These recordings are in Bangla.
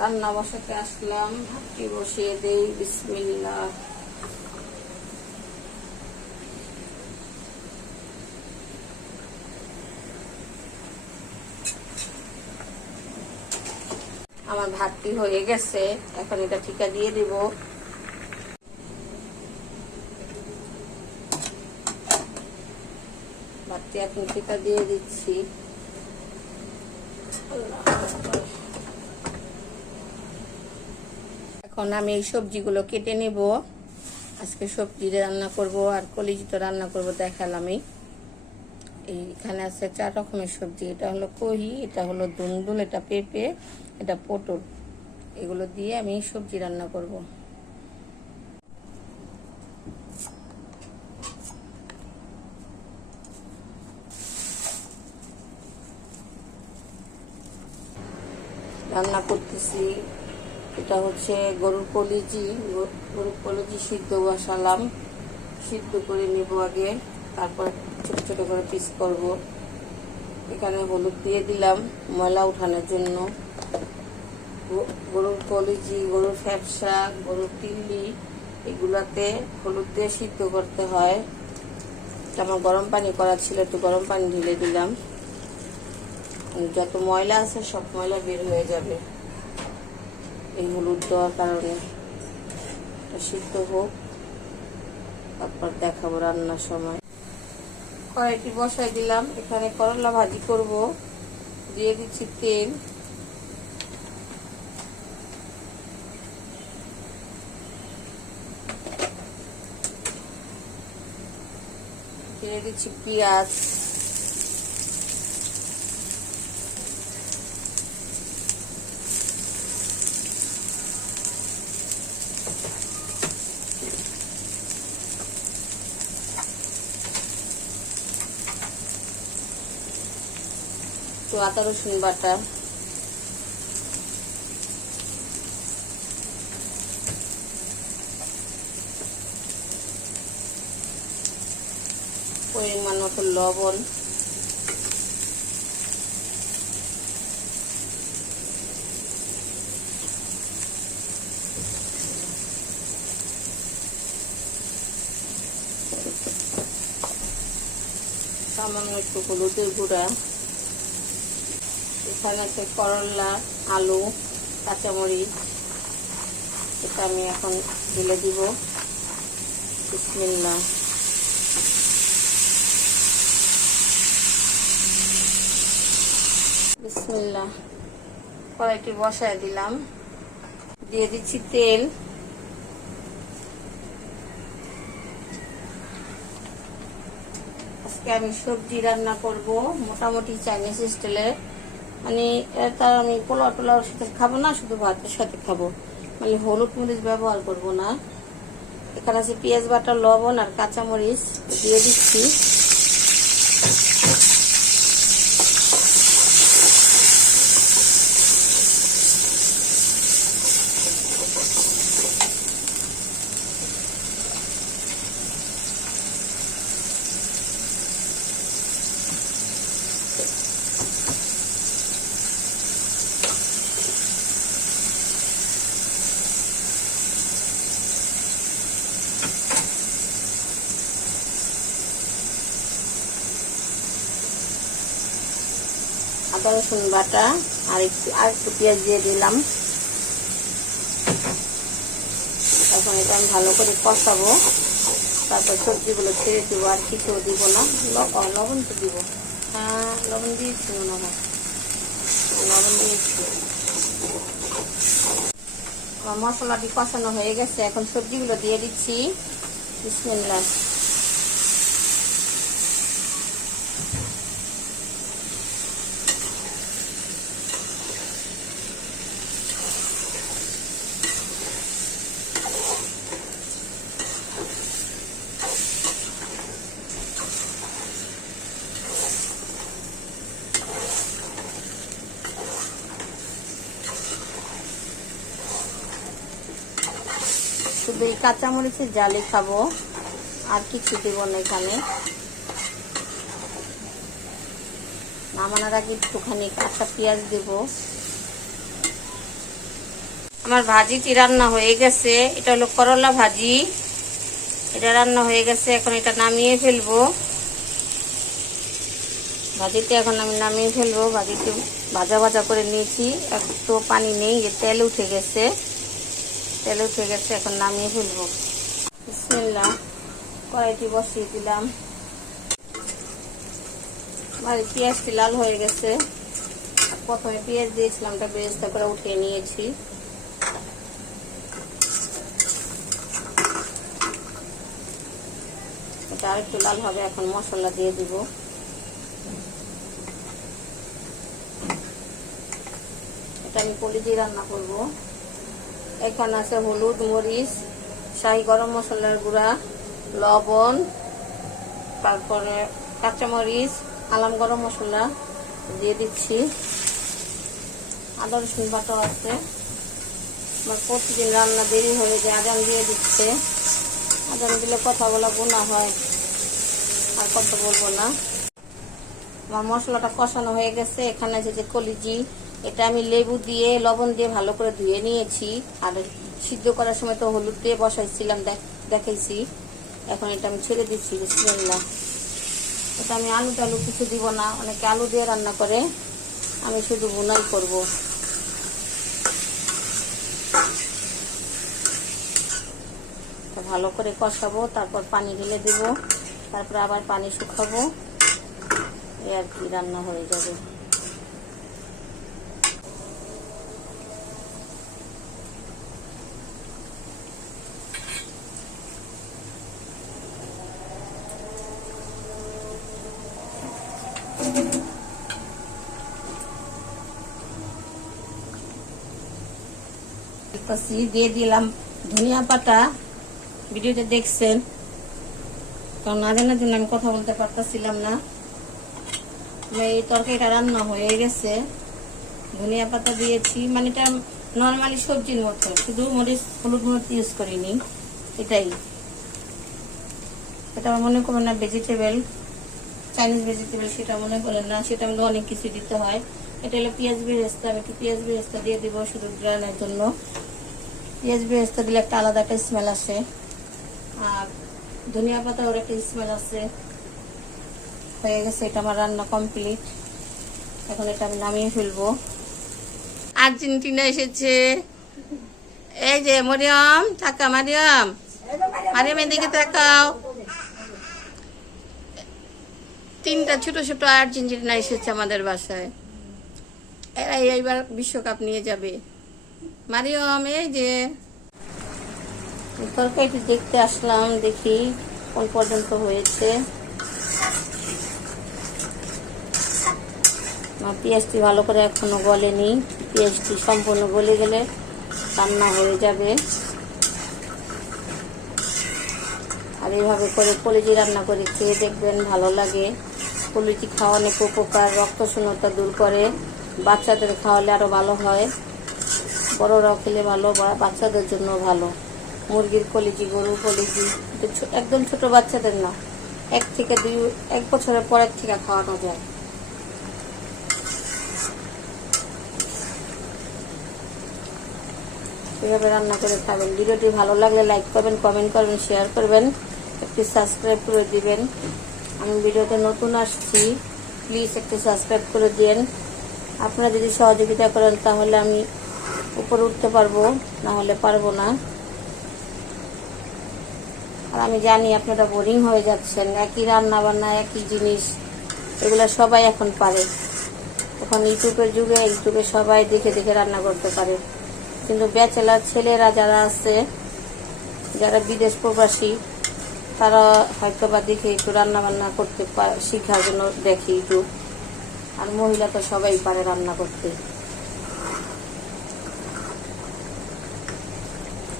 রান্না বসাতে আসলাম, ভাতটি বসিয়ে দেই। বিসমিল্লাহ। আমার ভাতটি হয়ে গেছে, এখন এটা ঠিকা দিয়ে দিব। ভাতটি এখন ঠিকা দিয়ে দিচ্ছি। এখন আমি এই সবজিগুলো কেটে নিব। আজকে সবজি রান্না করব আর কলিজি তো রান্না করব, দেখালামই। এইখানে আছে 4 রকমের সবজি। এটা হলো কহি, এটা হলো দুন্দুল, এটা পেঁপে, এটা পটল। এগুলো দিয়ে আমি সবজি রান্না করব। রান্না করতেছি, এটা হচ্ছে গরুর কলিজি সিদ্ধ বসালাম। সিদ্ধ করে নিব আগে, তারপর ছোট ছোট করে পিস করব। এখানে হলুদ দিয়ে দিলাম ময়লা উঠানোর জন্য। গরুর কলিজি, গরুর ফ্যাপসা, গরুর তিল্লি, এগুলাতে হলুদ দিয়ে সিদ্ধ করতে হয়। আমার গরম পানি করা ছিল, একটু গরম পানি ঢেলে দিলাম। যত ময়লা আছে সব ময়লা বের হয়ে যাবে এই হলুদ দেওয়ার কারণে। সিদ্ধ হোক, তারপর দেখাবো রান্নার সময়। কড়াইটি বসাই দিলাম, এখানে করলা ভাজি করব। দিয়ে দিচ্ছি তেল। দিয়ে দিচ্ছি পেঁয়াজ। তো আদা রসুন বাটা, পরিমাণ মতো লবণ, সামান্য একটু হলুদের গুঁড়া। এখানে আছে করলা, আলু, কাঁচামরিচ। এটা আমি এখন ঢেলে দিব। বিসমিল্লাহ। বিসমিল্লাহ। কড়াইটি বসায় দিলাম, দিয়ে দিচ্ছি তেল। আজকে আমি সবজি রান্না করব, মোটামুটি চাইনিজ স্টাইলে। মানে এটা আমি পোলাও টোলাওর সাথে খাবো না, শুধু ভাতের সাথে খাবো। মানে হলুদ মরিচ ব্যবহার করব না। এখানে আছে পেঁয়াজ বাটা, লবণ আর কাঁচামরিচ দিয়ে দিচ্ছি। আদা রসুন বাটা আর একটু পেঁয়াজ দিয়ে দিলাম। এখন এটা আমি ভালো করে কষাবো, তারপর সবজিগুলো ছেড়ে দিব। আর কিছু দিব না, লবণ তো দিব। হ্যাঁ, লবণ দিয়েছি মনে হয়, লবণ দিয়েছি। আমার মশলাটি কষানো হয়ে গেছে, এখন সবজিগুলো দিয়ে দিচ্ছি। বিসমিল্লাহ। শুধু এই কাঁচামরিচের জালি খাবো, আর কিছু দিব না এখানে। নামানোর আগে একটুখানি কাঁচা পেঁয়াজ দেব। আমার ভাজিটি রান্না হয়ে গেছে। এটা হলো করলা ভাজি, এটা রান্না হয়ে গেছে। এখন এটা নামিয়ে ফেলবো। ভাজিটি এখন আমি নামিয়ে ফেলবো। ভাজিটি ভাজা ভাজা করে নিয়েছি, একটু পানি নেই, তেল উঠে গেছে, তেল উঠে গেছে। এখন নামিয়ে ফেলবো। বিসমিল্লাহ, কড়াইটি বসিয়ে দিলাম। আমার পেঁয়াজটি লাল হয়ে গেছে। প্রথমে পেঁয়াজ দিয়েছিলাম, ওটা বেরেস্তা করে উঠিয়ে নিয়েছি। এটা আর একটু লাল হবে। এখন মশলা দিয়ে দিব। এটা আমি কলিজি রান্না করব। এখানে আছে হলুদ, মরিচ, শাহি গরম মশলার গুঁড়া, লবণ, তারপরে কাঁচামরিচ, আলাম গরম মশলা দিয়ে দিচ্ছি। আদা রসুন বাটাও আছে। আমার প্রতিদিন রান্না দেরি হয়ে যায়, আজান দিয়ে দিচ্ছে। আজান দিলে কথা বলা গুনাহ হয়, আর কথা বলবো না। আমার মশলাটা কষানো হয়ে গেছে। এখানে আছে যে কলিজি, এটা আমি লেবু দিয়ে লবণ দিয়ে ভালো করে ধুয়ে নিয়েছি। আর সিদ্ধ করার সময় তো হলুদ দিয়ে বসাইছিলাম, দেখাইছি। এখন এটা আমি ছেড়ে দিচ্ছি। বিসমিল্লাহ। এটা আমি আলু টালু কিছু দিব না, অনেকে আলু দিয়ে রান্না করে, আমি শুধু ভুনাই করব। ভালো করে কষাবো, তারপর পানি ঢেলে দিব, তারপর আবার পানি শুকাবো। এই আর কি, রান্না হয়ে যাবে। দিয়ে দিলাম ধনিয়া পাতা। ভিডিওতে দেখছেন, কারণ না জানার জন্য আমি কথা বলতে পারতেছিলাম না। এই তরকারিটা রান্না হয়ে গেছে। ধনিয়া পাতা দিয়েছি, মানে এটা নর্মালি সবজির মতো, শুধু মরিচ হলুদ মরিচ ইউজ করিনি। এটাই, এটা মনে করবেন না ভেজিটেবল, চাইনিজ ভেজিটেবল সেটা মনে করেন না, সেটা মধ্যে অনেক কিছু দিতে হয়। এটা হলো পেঁয়াজ বেরেস্তা। আমি একটু পেঁয়াজ বেরেস্তা দিয়ে দিব শুধু গ্রানের জন্য। পেঁয়াজ বেরেস্তা দিলে একটা আলাদা একটা স্মেল আসে, আর ধনিয়া পাতা ওর একটা স্মেল আছে। হয়ে গেছে, এটা আমার রান্না কমপ্লিট। এখন এটা আমি নামিয়ে ফেলবো। আর্জেন্টিনা এসেছে। এই যে মরিয়ম, তাকা মারিয়াম, মারিয়াম এদিকে তাকাও। 3টা ছোট ছোট আর্জেন্টিনা এসেছে আমাদের বাসায়। এরা এইবার বিশ্বকাপ নিয়ে যাবে। মারিয়াম, এই যে তরকারিটি দেখতে আসলাম, দেখি কোন পর্যন্ত হয়েছে। পেঁয়াজটি ভালো করে এখনো গলেনি। পেঁয়াজটি সম্পূর্ণ গলে গেলে রান্না হয়ে যাবে। আর এইভাবে করে কলিজি রান্না করে খেয়ে দেখবেন, ভালো লাগে। কলিজি খাওয়া অনেক উপকার, রক্ত শূন্যতা দূর করে। বাচ্চাদের খাওয়ালে আরো ভালো হয়, বড়রাও খেলে ভালো, বাচ্চাদের জন্য ভালো। মুরগির কলিজি, গরুর কলিজি, একদম ছোট বাচ্চাদের না, 1 থেকে 1 বছরের পরের থেকে খাওয়ানো যায়। এভাবে রান্না করে খাবেন। ভিডিওটি ভালো লাগলে লাইক করবেন, কমেন্ট করবেন, শেয়ার করবেন, একটু সাবস্ক্রাইব করে দিবেন। আমি ভিডিওতে নতুন আসছি, প্লিজ একটু সাবস্ক্রাইব করে দিন। আপনারা যদি সহযোগিতা করেন তাহলে আমি উপরে উঠতে পারবো, না হলে পারবো না। আর আমি জানি আপনারা বোরিং হয়ে যাচ্ছেন, একই রান্না বান্না, একই জিনিস, এগুলো সবাই এখন পারে। এখন ইউটিউবের যুগে, ইউটিউবে সবাই দেখে দেখে রান্না করতে পারে। কিন্তু ব্যাচেলার ছেলেরা যারা আছে, যারা বিদেশ প্রবাসী, তারা হয়তো বা দেখে একটু রান্না বান্না করতে শিখার জন্য দেখে ইউটিউব। আর মহিলা তো সবাই পারে রান্না করতে।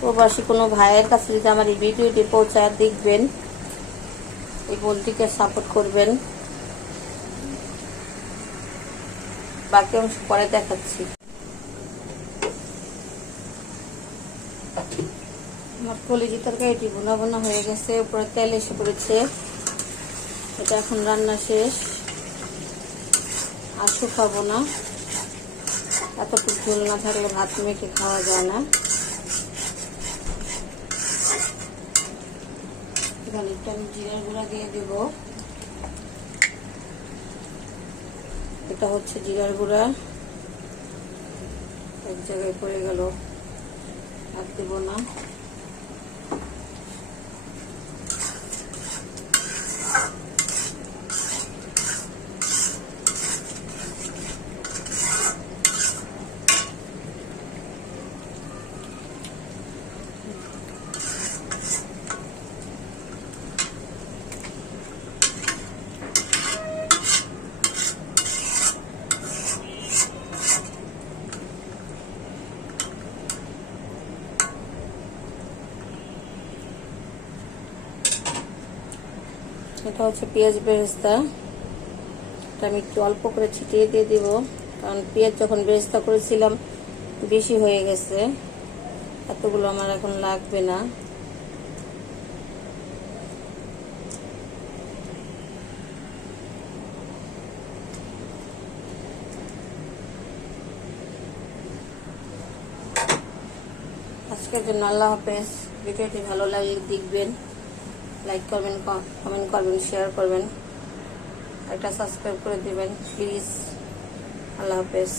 প্রবাসী কোনো ভাইয়ের কাছে যদি আমার এই ভিডিওটি পৌঁছায় দেখবেন, এই বোনটিকে সাপোর্ট করবেন। বাকি অংশ পরে দেখাচ্ছি। আমার কলিজি তরকারিটি ভুনা ভুনা হয়ে গেছে, উপরে তেল এসে পড়েছে। এটা এখন রান্না শেষ, আর শুকাবো না। আর এতটুকু ঝোল না থাকলে ভাত মেখে খাওয়া যায় না। এখানে একটু আমি জিরার গুঁড়া দিয়ে দেব। এটা হচ্ছে জিরার গুঁড়া, এক জায়গায় পড়ে গেল, আর দেব না। এটা হচ্ছে পেঁয়াজ বেরেস্তা, এটা আমি একটু অল্প করে ছিটিয়ে দিয়ে দিব, কারণ পেঁয়াজ যখন বেরেস্তা করেছিলাম বেশি হয়ে গেছে, এতগুলো আমার এখন লাগবে না। আজকের জন্য আল্লাহ হাফেজ। ভিডিওটি ভালো লাগলে দেখবেন, লাইক করবেন, কমেন্ট করবেন, শেয়ার করবেন, একটা সাবস্ক্রাইব করে দিবেন প্লিজ। আল্লাহ হাফেজ।